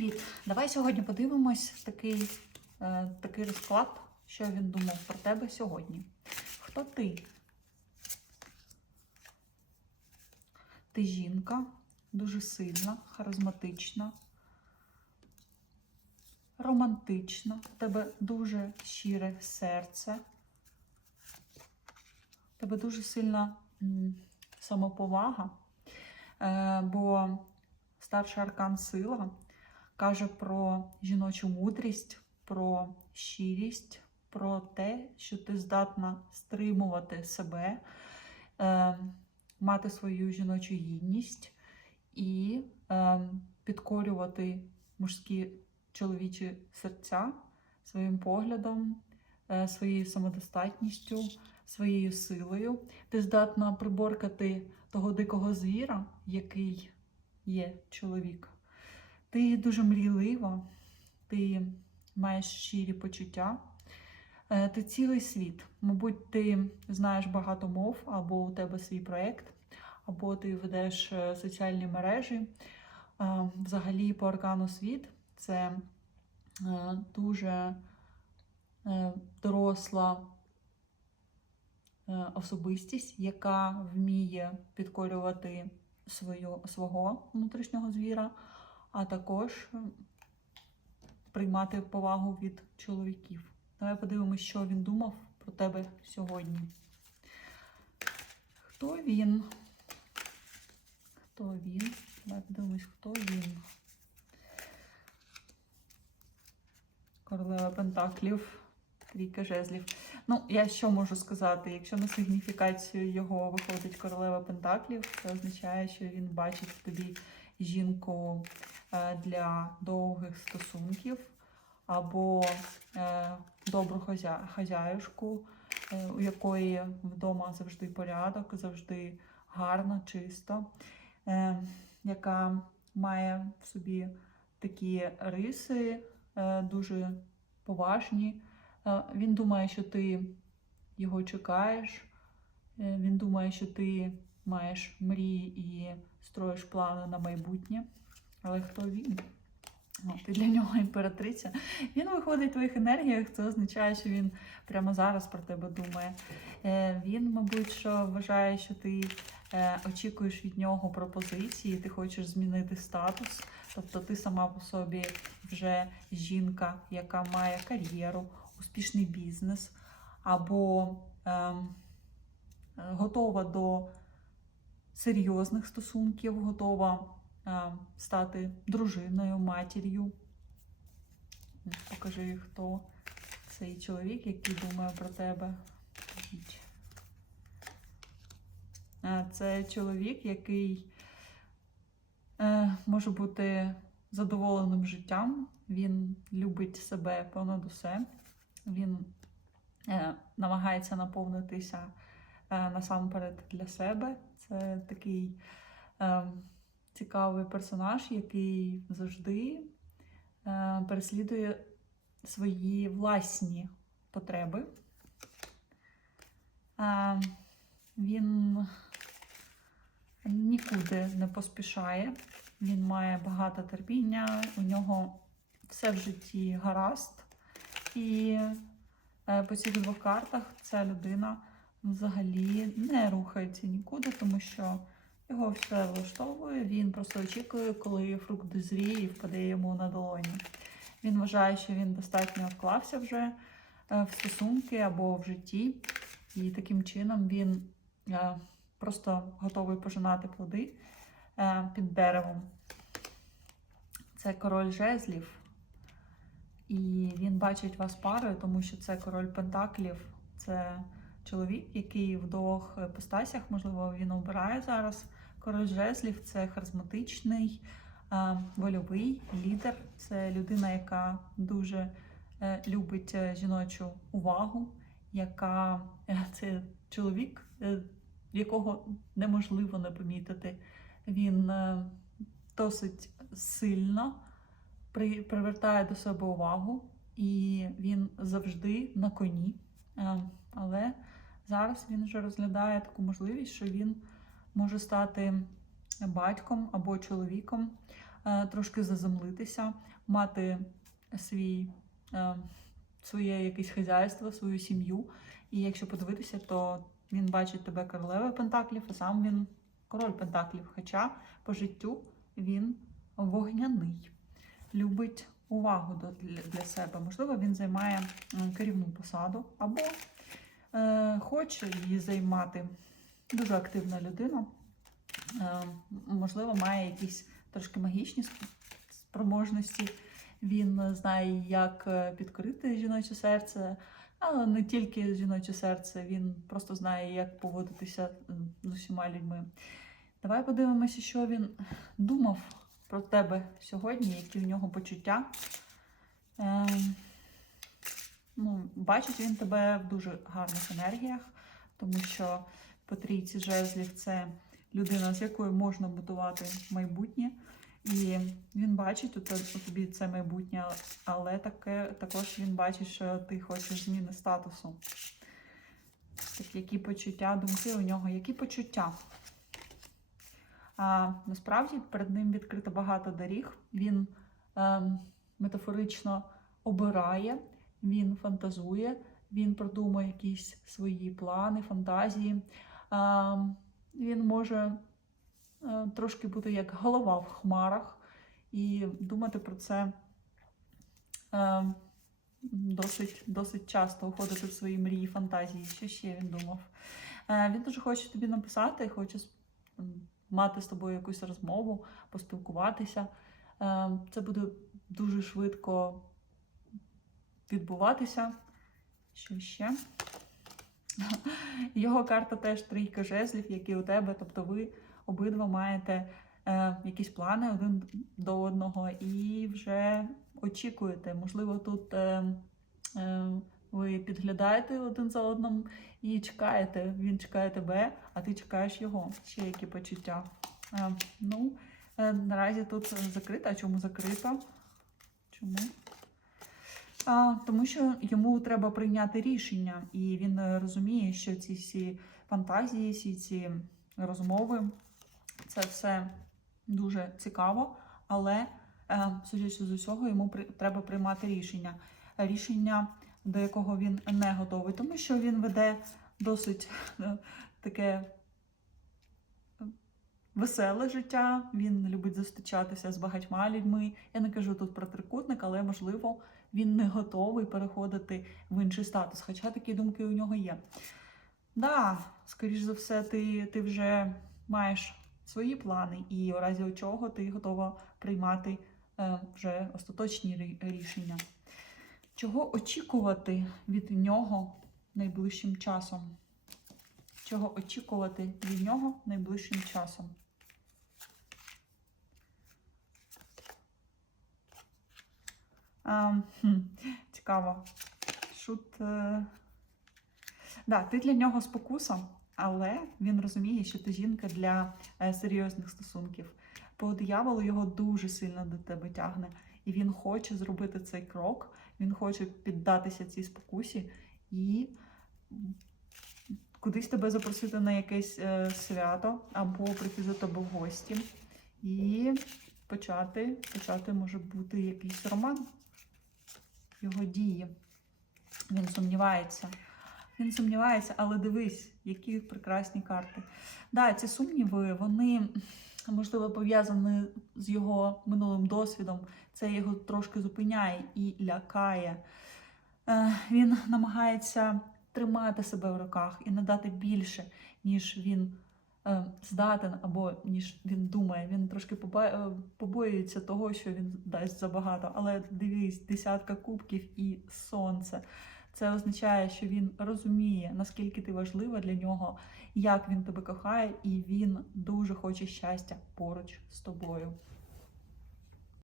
Привіт! Давай сьогодні подивимось такий, е, такий розклад, що він думав про тебе сьогодні. Хто ти? Ти жінка, дуже сильна, харизматична, романтична, у тебе дуже щире серце, у тебе дуже сильна м, самоповага, е, бо старший аркан сила каже про жіночу мудрість, про щирість, про те, що ти здатна стримувати себе, е, мати свою жіночу гідність і е, підкорювати мужські чоловічі серця своїм поглядом, е, своєю самодостатністю, своєю силою. Ти здатна приборкати того дикого звіра, який є чоловік. Ти дуже мрійлива, ти маєш щирі почуття, Е, ти цілий світ. Мабуть, ти знаєш багато мов, або у тебе свій проєкт, або ти ведеш е, соціальні мережі. Е, Взагалі, по аркану світ це дуже доросла особистість, яка вміє підкорювати свого внутрішнього звіра, а також приймати повагу від чоловіків. Давай подивимось, що він думав про тебе сьогодні. Хто він? Хто він? Давай подивимось, хто він. Королева Пентаклів, трійка жезлів. Ну, я що можу сказати? Якщо на сигніфікацію його виходить королева Пентаклів, це означає, що він бачить тобі жінку е, для довгих стосунків або е, добру хазяюшку, е, у якої вдома завжди порядок, завжди гарно, чисто, е, яка має в собі такі риси е, дуже поважні. Е, Він думає, що ти його чекаєш. Е, Він думає, що ти маєш мрії і строїш плани на майбутнє. Але хто він? Ти для нього імператриця. Він виходить в твоїх енергіях, це означає, що він прямо зараз про тебе думає. Е, Він, мабуть, що вважає, що ти е, очікуєш від нього пропозиції, ти хочеш змінити статус. Тобто ти сама по собі вже жінка, яка має кар'єру, успішний бізнес, або ем, готова до серйозних стосунків, готова стати дружиною, матір'ю. Покажи, хто цей чоловік, який думає про тебе. Це чоловік, який е, може бути задоволеним життям. Він любить себе понад усе. Він е, намагається наповнитися е, насамперед для себе. Це такий е, цікавий персонаж, який завжди е, переслідує свої власні потреби. Е, він нікуди не поспішає, він має багато терпіння, у нього все в житті гаразд. І е, по цих двох картах ця людина взагалі не рухається нікуди, тому що його все влаштовує. Він просто очікує, коли фрукт дозріє і впаде йому на долоні. Він вважає, що він достатньо вклався вже е, в стосунки або в житті, і таким чином він е, просто готовий пожинати плоди е, під деревом. Це король жезлів. І він бачить вас парою, тому що це король Пентаклів, це чоловік, який в двох постасях, можливо, він обирає зараз. Король жезлів це харизматичний, вольовий лідер. Це людина, яка дуже е, любить е, жіночу увагу, яка е, це чоловік, якого неможливо не помітити. Він досить сильно привертає до себе увагу, і він завжди на коні. Але зараз він вже розглядає таку можливість, що він може стати батьком або чоловіком е, трошки заземлитися, мати свій, е, своє якесь хазяйство, свою сім'ю. І якщо подивитися, то він бачить тебе королевою Пентаклів, а сам він король Пентаклів. Хоча по життю він вогняний, любить увагу для себе. Можливо, він займає керівну посаду або е, хоче її займати. Дуже активна людина. Е, можливо, має якісь трошки магічні спроможності. Він е, знає, як е, підкорити жіноче серце, але не тільки жіноче серце, він просто знає, як поводитися з усіма людьми. Давай подивимося, що він думав про тебе сьогодні, які у нього почуття. Ну, бачить він тебе в дуже гарних енергіях, тому що по трійці жезлів це людина, з якою можна будувати майбутнє. І він бачить у тобі це майбутнє, але таке, також він бачить, що ти хочеш зміни статусу. Так, які почуття, думки у нього, які почуття? А, насправді перед ним відкрито багато доріг. Він ем, метафорично обирає, він фантазує, він продумує якісь свої плани, фантазії. Він може е, трошки бути як голова в хмарах і думати про це е, досить, досить часто уходити в свої мрії, фантазії. Що ще він думав? Е, він дуже хоче тобі написати, хоче мати з тобою якусь розмову, поспілкуватися. Це буде дуже швидко відбуватися. Що ще? Його карта теж трійка жезлів, які у тебе. Тобто ви обидва маєте е, якісь плани один до одного і вже очікуєте. Можливо, тут е, е, ви підглядаєте один за одним і чекаєте. Він чекає тебе, а ти чекаєш його. Ще які почуття. Е, ну, е, наразі тут закрита. А чому закрита? Чому? А, тому що йому треба прийняти рішення, і він е, розуміє, що ці всі фантазії, всі ці розмови, це все дуже цікаво, але, е, судячи з усього, йому при, треба приймати рішення. Рішення, до якого він не готовий, тому що він веде досить е, таке веселе життя. Він любить зустрічатися з багатьма людьми. Я не кажу тут про трикутник, але можливо він не готовий переходити в інший статус. Хоча такі думки у нього є. Да, скоріш за все, ти, ти вже маєш свої плани, і у разі чого ти готова приймати е, вже остаточні рішення. Чого очікувати від нього найближчим часом? Чого очікувати від нього найближчим часом? Хм, цікаво. Шут. Е... Да, ти для нього спокуса, але він розуміє, що ти жінка для е, серйозних стосунків. По дияволу його дуже сильно до тебе тягне, і він хоче зробити цей крок, він хоче піддатися цій спокусі і кудись тебе запросити на якесь е, свято або прийти за тобою в гості. І почати, почати може бути якийсь роман його дії. Він сумнівається. Він сумнівається, але дивись, які прекрасні карти. Да, ці сумніви, вони можливо пов'язані з його минулим досвідом. Це його трошки зупиняє і лякає. Е, Він намагається тримати себе в руках і не дати більше, ніж він здатен або ніж він думає. Він трошки е, побоюється того, що він дасть забагато. Але дивись, десятка кубків і сонце. Це означає, що він розуміє, наскільки ти важлива для нього, як він тебе кохає, і він дуже хоче щастя поруч з тобою.